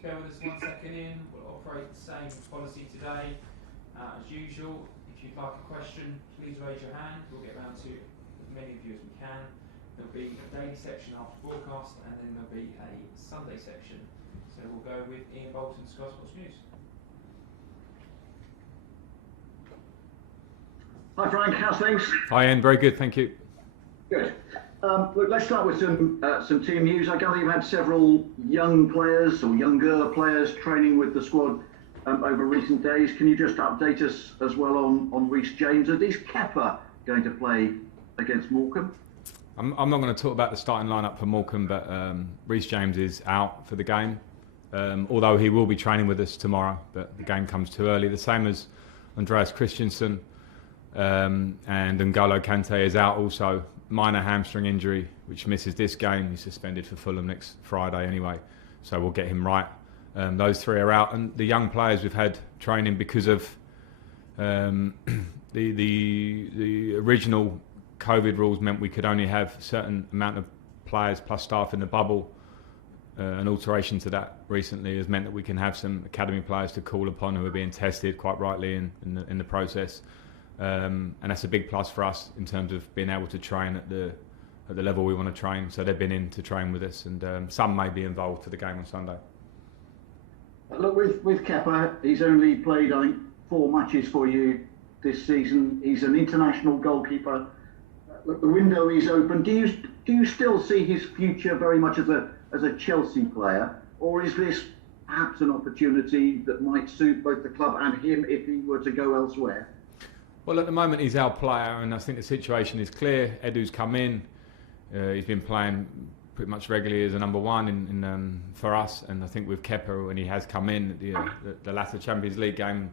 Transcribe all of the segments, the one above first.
just bear with us 1 second in. We'll operate the same policy today as usual. If you'd like a question, please raise your hand. We'll get round to as many of you as we can. There'll be a daily section after broadcast, and then there'll be a Sunday section. So we'll go with Ian Bolton, Sky Sports News. Hi Frank, how's things? Hi Ian, very good, thank you. Good. Look, let's start with some team news. I gather you've had several young players or younger players training with the squad over recent days. Can you just update us as well on Reece James? Is Kepa going to play against Morecambe? I'm not going to talk about the starting lineup for Morecambe, but Reece James is out for the game. Although he will be training with us tomorrow, but the game comes too early. The same as Andreas Christensen, and N'Golo Kante is out also. Minor hamstring injury, which misses this game. He's suspended for Fulham next Friday anyway, so we'll get him right. Those three are out, and the young players we've had training because of the original COVID rules meant we could only have a certain amount of players plus staff in the bubble. An alteration to that recently has meant that we can have some academy players to call upon who are being tested quite rightly in the process. And that's a big plus for us in terms of being able to train at the level we want to train. So they've been in to train with us, and some may be involved for the game on Sunday. Look, with Kepa, he's only played, I think, 4 matches for you this season. He's an international goalkeeper. Look, the window is open. Do you still see his future very much as a Chelsea player, or is this perhaps an opportunity that might suit both the club and him if he were to go elsewhere? Well, at the moment he's our player, and I think the situation is clear. Edu's come in. He's been playing pretty much regularly as a number one for us, and I think with Kepa, when he has come in the latter Champions League game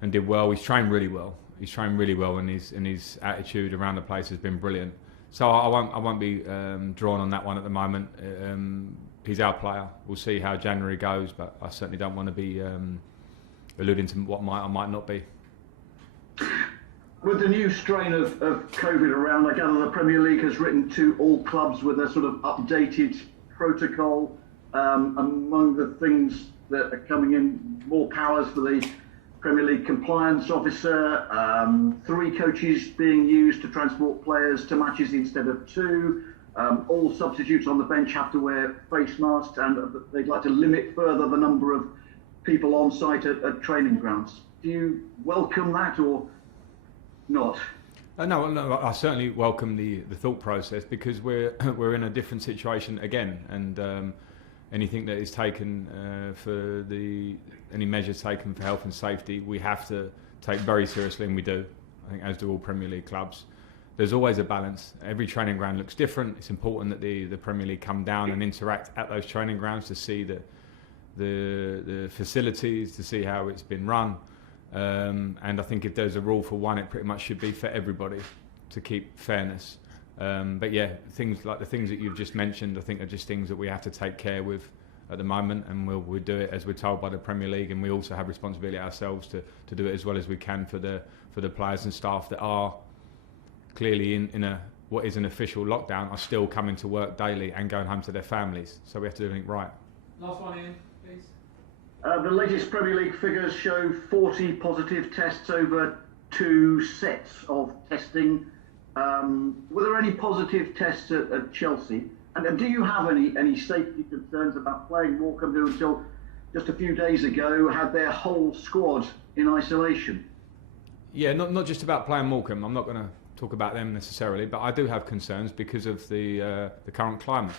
and did well, he's trained really well. He's trained really well, and his attitude around the place has been brilliant. So I won't be drawn on that one at the moment. He's our player. We'll see how January goes, but I certainly don't want to be alluding to what might or might not be. With the new strain of COVID around, I gather the Premier League has written to all clubs with a sort of updated protocol. Among the things that are coming in, more powers for the Premier League compliance officer, 3 coaches being used to transport players to matches instead of 2. All substitutes on the bench have to wear face masks, and they'd like to limit further the number of people on site at training grounds. Do you welcome that or not? No, I certainly welcome the thought process, because we're in a different situation again, and anything that is taken any measures taken for health and safety, we have to take very seriously, and we do. I think as do all Premier League clubs. There's always a balance. Every training ground looks different. It's important that the Premier League come down and interact at those training grounds to see the facilities, to see how it's been run. And I think if there's a rule for one, it pretty much should be for everybody to keep fairness. But yeah, things like the things that you've just mentioned, I think are just things that we have to take care with at the moment, and we'll do it as we're told by the Premier League, and we also have responsibility ourselves to do it as well as we can for the players and staff that are clearly in what is an official lockdown, are still coming to work daily and going home to their families. So we have to do everything right. Last one, Ian, please. The latest Premier League figures show 40 positive tests over 2 sets of testing. Were there any positive tests at Chelsea? And do you have any safety concerns about playing Morecambe, who until just a few days ago had their whole squad in isolation? Yeah, not just about playing Morecambe. I'm not going to talk about them necessarily, but I do have concerns because of the current climate.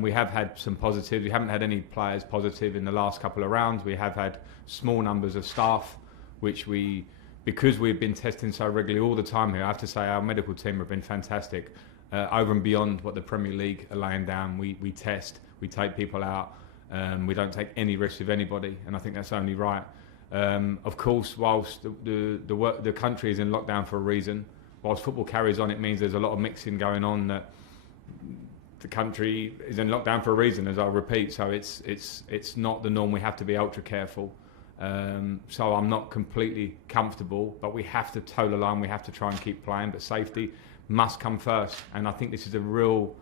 We have had some positives. We haven't had any players positive in the last couple of rounds. We have had small numbers of staff, which because we've been testing so regularly all the time here, I have to say our medical team have been fantastic. Over and beyond what the Premier League are laying down, we test, we take people out, we don't take any risks with anybody, and I think that's only right. Of course, whilst the country is in lockdown for a reason, whilst football carries on, it means there's a lot of mixing going on, that the country is in lockdown for a reason, as I'll repeat, so it's not the norm. We have to be ultra careful. So I'm not completely comfortable, but we have to toe the line, we have to try and keep playing, but safety must come first, and I think this is a real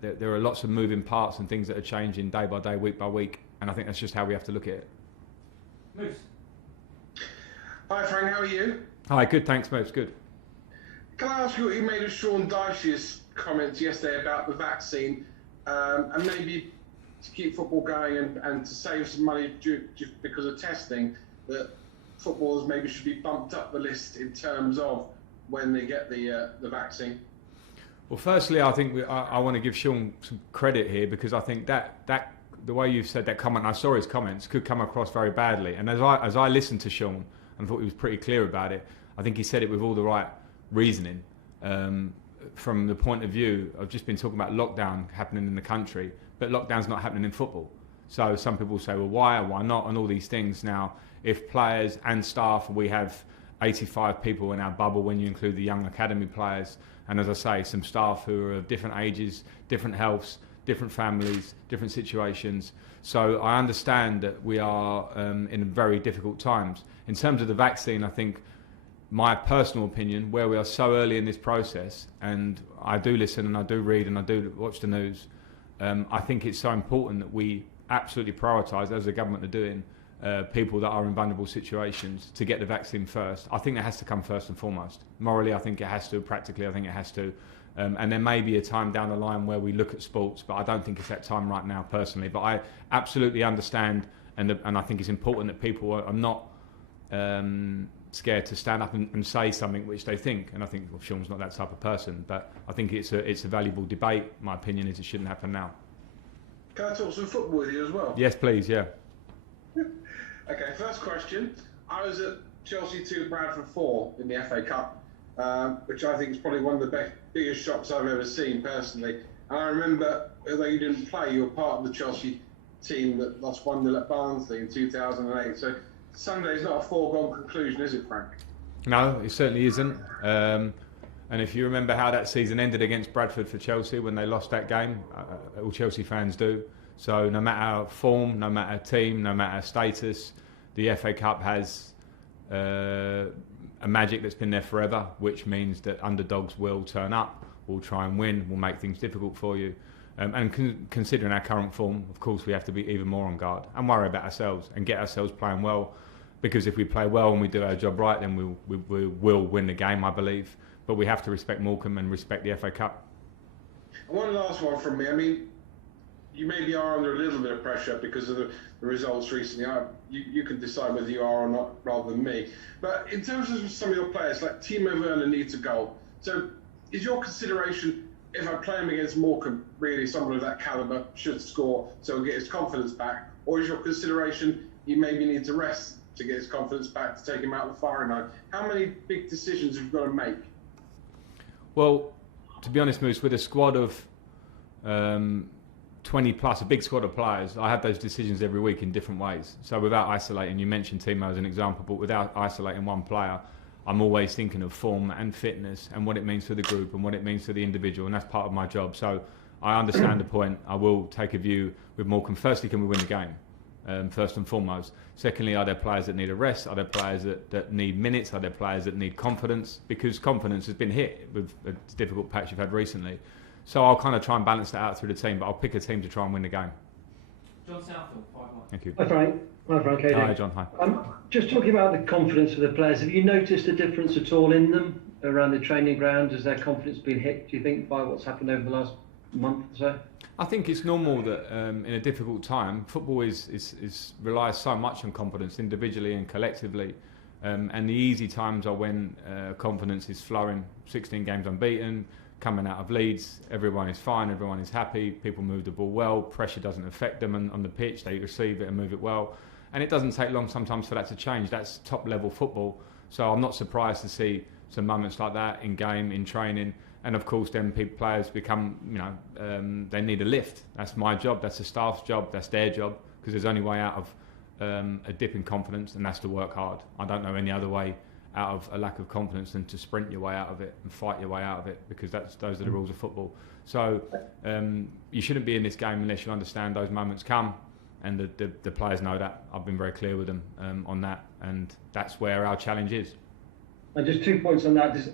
there are lots of moving parts and things that are changing day by day, week by week, and I think that's just how we have to look at it. Moose. Hi Frank, how are you? Hi, good, thanks, Moose, good. Can I ask you what you made of Sean Dyche's comments yesterday about the vaccine, and maybe to keep football going and to save some money because of testing, that footballers maybe should be bumped up the list in terms of when they get the vaccine? Well, firstly, I think I want to give Sean some credit here, because I think that the way you've said that comment, I saw his comments, could come across very badly. And as I listened to Sean and thought he was pretty clear about it, I think he said it with all the right reasoning. From the point of view, I've just been talking about lockdown happening in the country, but lockdown's not happening in football. So some people say, well, why or why not, and all these things. Now, if players and staff, we have 85 people in our bubble when you include the young academy players, and as I say, some staff who are of different ages, different healths, different families, different situations. So I understand that we are in very difficult times. In terms of the vaccine, I think my personal opinion, where we are so early in this process, and I do listen and I do read and I do watch the news, I think it's so important that we absolutely prioritise, as the government are doing, people that are in vulnerable situations to get the vaccine first. I think that has to come first and foremost. Morally, I think it has to. Practically, I think it has to. And there may be a time down the line where we look at sports, but I don't think it's that time right now, personally. But I absolutely understand, and I think it's important that people are not scared to stand up and say something which they think. And I think, well, Sean's not that type of person, but I think it's a valuable debate. My opinion is it shouldn't happen now. Can I talk some football with you as well? Yes, please, yeah. Okay, first question. I was at Chelsea 2, Bradford 4 in the F.A Cup, which I think is probably one of the biggest shocks I've ever seen personally. And I remember, although you didn't play, you were part of the Chelsea team that lost 1-0 at Barnsley in 2008. So Sunday's not a foregone conclusion, is it, Frank? No, it certainly isn't. And if you remember how that season ended against Bradford for Chelsea when they lost that game, all Chelsea fans do. So no matter form, no matter team, no matter status, the FA Cup has a magic that's been there forever, which means that underdogs will turn up, will try and win, will make things difficult for you. And considering our current form, of course, we have to be even more on guard and worry about ourselves and get ourselves playing well. Because if we play well and we do our job right, then we will win the game, I believe. But we have to respect Morecambe and respect the FA Cup. And one last one from me. I mean, you maybe are under a little bit of pressure because of the results recently. You can decide whether you are or not, rather than me. But in terms of some of your players, like Timo Werner needs a goal. So is your consideration, if I play him against Morecambe, really someone of that calibre should score so he'll get his confidence back? Or is your consideration he maybe needs a rest to get his confidence back, to take him out of the firing line? How many big decisions have you got to make? Well, to be honest, Moose, with a squad of 20 plus, a big squad of players, I have those decisions every week in different ways. So without isolating, you mentioned Timo as an example, but without isolating one player, I'm always thinking of form and fitness and what it means for the group and what it means for the individual, and that's part of my job. So I understand the point. I will take a view with Morecambe. Firstly, can we win the game? First and foremost. Secondly, are there players that need a rest? Are there players that need minutes? Are there players that need confidence? Because confidence has been hit with a difficult patch you've had recently. So I'll kind of try and balance that out through the team, but I'll pick a team to try and win the game. John Southall, 5-1. Thank you. Hi Frank. Hi Frank. How you doing? Hi John. Hi. Just talking about the confidence of the players, have you noticed a difference at all in them around the training ground? Has their confidence been hit, do you think, by what's happened over the last month or so? I think it's normal that in a difficult time, football relies so much on confidence individually and collectively. And the easy times are when confidence is flowing, 16 games unbeaten, coming out of Leeds, everyone is fine, everyone is happy, people move the ball well, pressure doesn't affect them on the pitch, they receive it and move it well. And it doesn't take long sometimes for that to change. That's top level football. So I'm not surprised to see some moments like that in game, in training. And of course, then players become, they need a lift. That's my job, that's the staff's job, that's their job, because there's only way out of a dip in confidence, and that's to work hard. I don't know any other way out of a lack of confidence than to sprint your way out of it and fight your way out of it, because those are the rules of football. So you shouldn't be in this game unless you understand those moments come, and the players know that. I've been very clear with them on that, and that's where our challenge is. And just 2 points on that. Does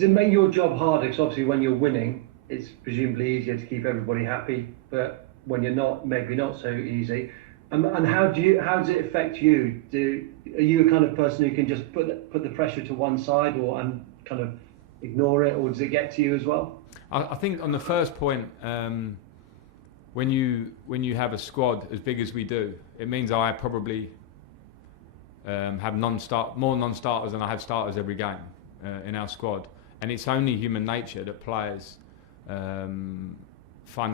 it make your job harder? Because obviously when you're winning, it's presumably easier to keep everybody happy, but when you're not, maybe not so easy. And how does it affect you? Are you a kind of person who can just put the pressure to one side and kind of ignore it, or does it get to you as well? I think on the first point, when you have a squad as big as we do, it means I probably have more non-starters than I have starters every game in our squad, and it's only human nature that players find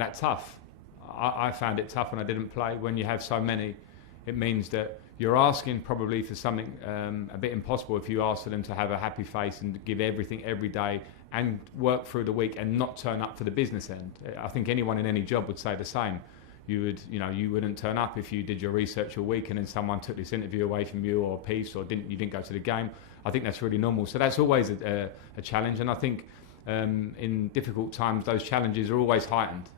that tough. I found it tough when I didn't play. When you have so many, it means that you're asking probably for something a bit impossible if you ask for them to have a happy face and give everything every day and work through the week and not turn up for the business end. I think anyone in any job would say the same. You wouldn't turn up if you did your research all week and then someone took this interview away from you or a piece, or you didn't go to the game. I think that's really normal. So that's always a challenge, and I think in difficult times those challenges are always heightened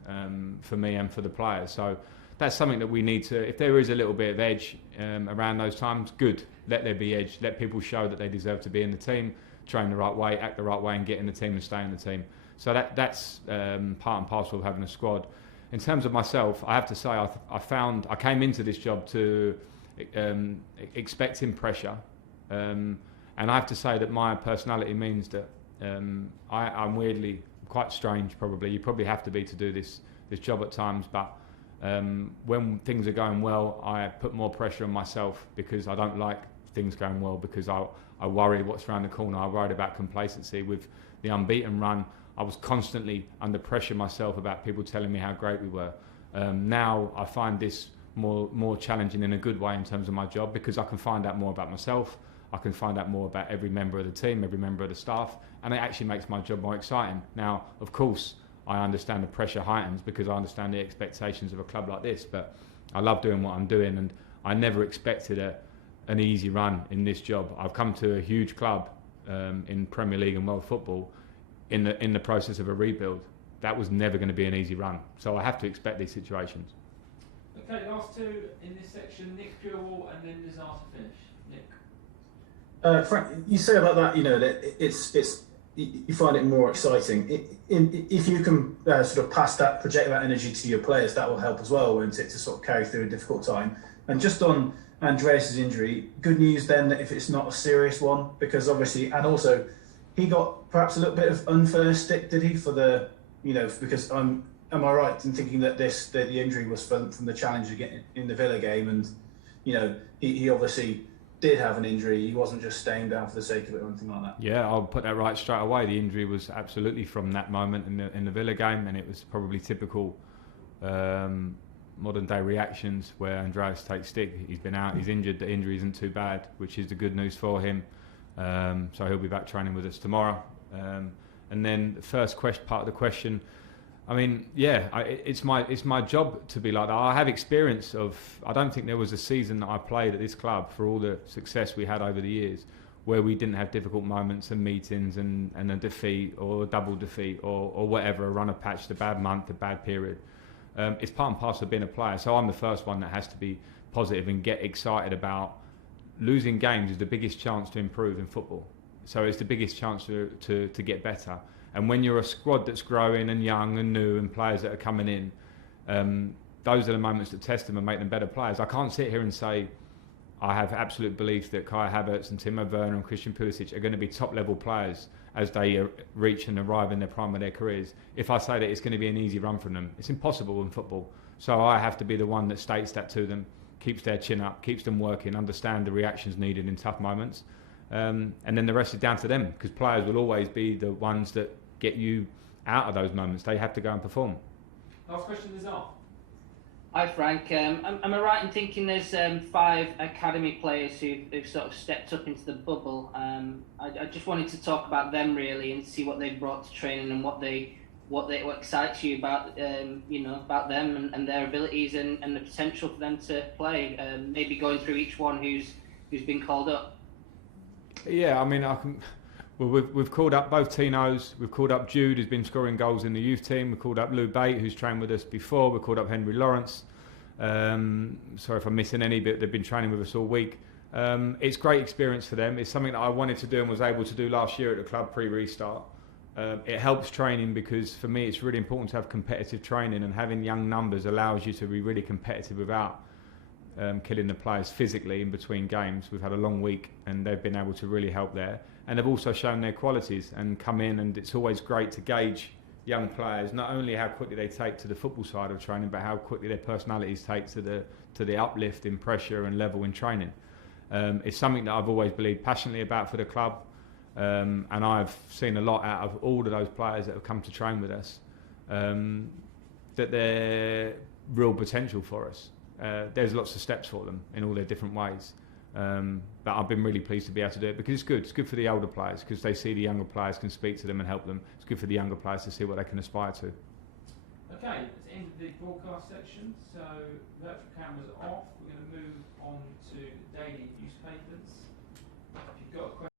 for me and for the players. So that's something that we need to, if there is a little bit of edge around those times, good. Let there be edge. Let people show that they deserve to be in the team, train the right way, act the right way, and get in the team and stay in the team. So that's part and parcel of having a squad. In terms of myself, I have to say I came into this job to expecting pressure, and I have to say that my personality means that I'm weirdly quite strange. Probably you probably have to be to do this job at times, but when things are going well, I put more pressure on myself because I don't like things going well, because I worry what's around the corner. I worried about complacency. With the unbeaten run, I was constantly under pressure myself about people telling me how great we were. Now I find this more challenging in a good way in terms of my job, because I can find out more about myself. I can find out more about every member of the team, every member of the staff, and it actually makes my job more exciting. Now, of course, I understand the pressure heightens because I understand the expectations of a club like this, but I love doing what I'm doing, and I never expected an easy run in this job. I've come to a huge club in Premier League and world football in the process of a rebuild. That was never going to be an easy run, so I have to expect these situations. Okay, last two in this section, Nick Purewall and then Desire to finish. Nick. Frank, you say about that, that you find it more exciting. If you can sort of project that energy to your players, that will help as well, won't it, to sort of carry through a difficult time. And just on Andreas' injury, good news then that if it's not a serious one, because obviously, and also he got perhaps a little bit of unfair stick, did he, for the, because am I right in thinking that the injury was from the challenge again in the Villa game, and he obviously did have an injury. He wasn't just staying down for the sake of it or anything like that. Yeah, I'll put that right straight away. The injury was absolutely from that moment in the Villa game, and it was probably typical modern day reactions where Andreas takes stick. He's been out, he's injured. The injury isn't too bad, which is the good news for him. So he'll be back training with us tomorrow. And then the first part of the question, I mean, yeah, it's my job to be like that. I have experience of, I don't think there was a season that I played at this club, for all the success we had over the years, where we didn't have difficult moments and meetings and a defeat or a double defeat or whatever, a run of patch, a bad month, a bad period. It's part and parcel of being a player. So I'm the first one that has to be positive and get excited about losing games is the biggest chance to improve in football. So it's the biggest chance to get better. And when you're a squad that's growing and young and new and players that are coming in, those are the moments that test them and make them better players. I can't sit here and say I have absolute belief that Kai Havertz and Timo Werner and Christian Pulisic are going to be top level players as they reach and arrive in their prime of their careers. If I say that it's going to be an easy run from them, it's impossible in football. So I have to be the one that states that to them, keeps their chin up, keeps them working, understand the reactions needed in tough moments. And then the rest is down to them, because players will always be the ones that get you out of those moments. They have to go and perform. Last question is off. Hi Frank, am I right in thinking there's 5 academy players who've sort of stepped up into the bubble? I just wanted to talk about them really and see what they've brought to training and what excites you about about them and their abilities and the potential for them to play. Maybe going through each one who's been called up. Yeah, I mean, we've called up both Tinos. We've called up Jude, who's been scoring goals in the youth team. We've called up Lou Bate, who's trained with us before. We've called up Henry Lawrence. Sorry if I'm missing any, but they've been training with us all week. It's great experience for them. It's something that I wanted to do and was able to do last year at the club pre-restart. it helps training, because for me it's really important to have competitive training, and having young numbers allows you to be really competitive without killing the players physically in between games. We've had a long week and they've been able to really help there, and they've also shown their qualities and come in, and it's always great to gauge young players, not only how quickly they take to the football side of training, but how quickly their personalities take to the uplift in pressure and level in training. It's something that I've always believed passionately about for the club, and I've seen a lot out of all of those players that have come to train with us, that they're real potential for us. There's lots of steps for them in all their different ways, but I've been really pleased to be able to do it, because it's good for the older players, because they see the younger players can speak to them and help them. It's good for the younger players to see what they can aspire to. Okay, that's the end of the broadcast section, so virtual cameras are off. We're going to move on to daily newspapers. If you've got a question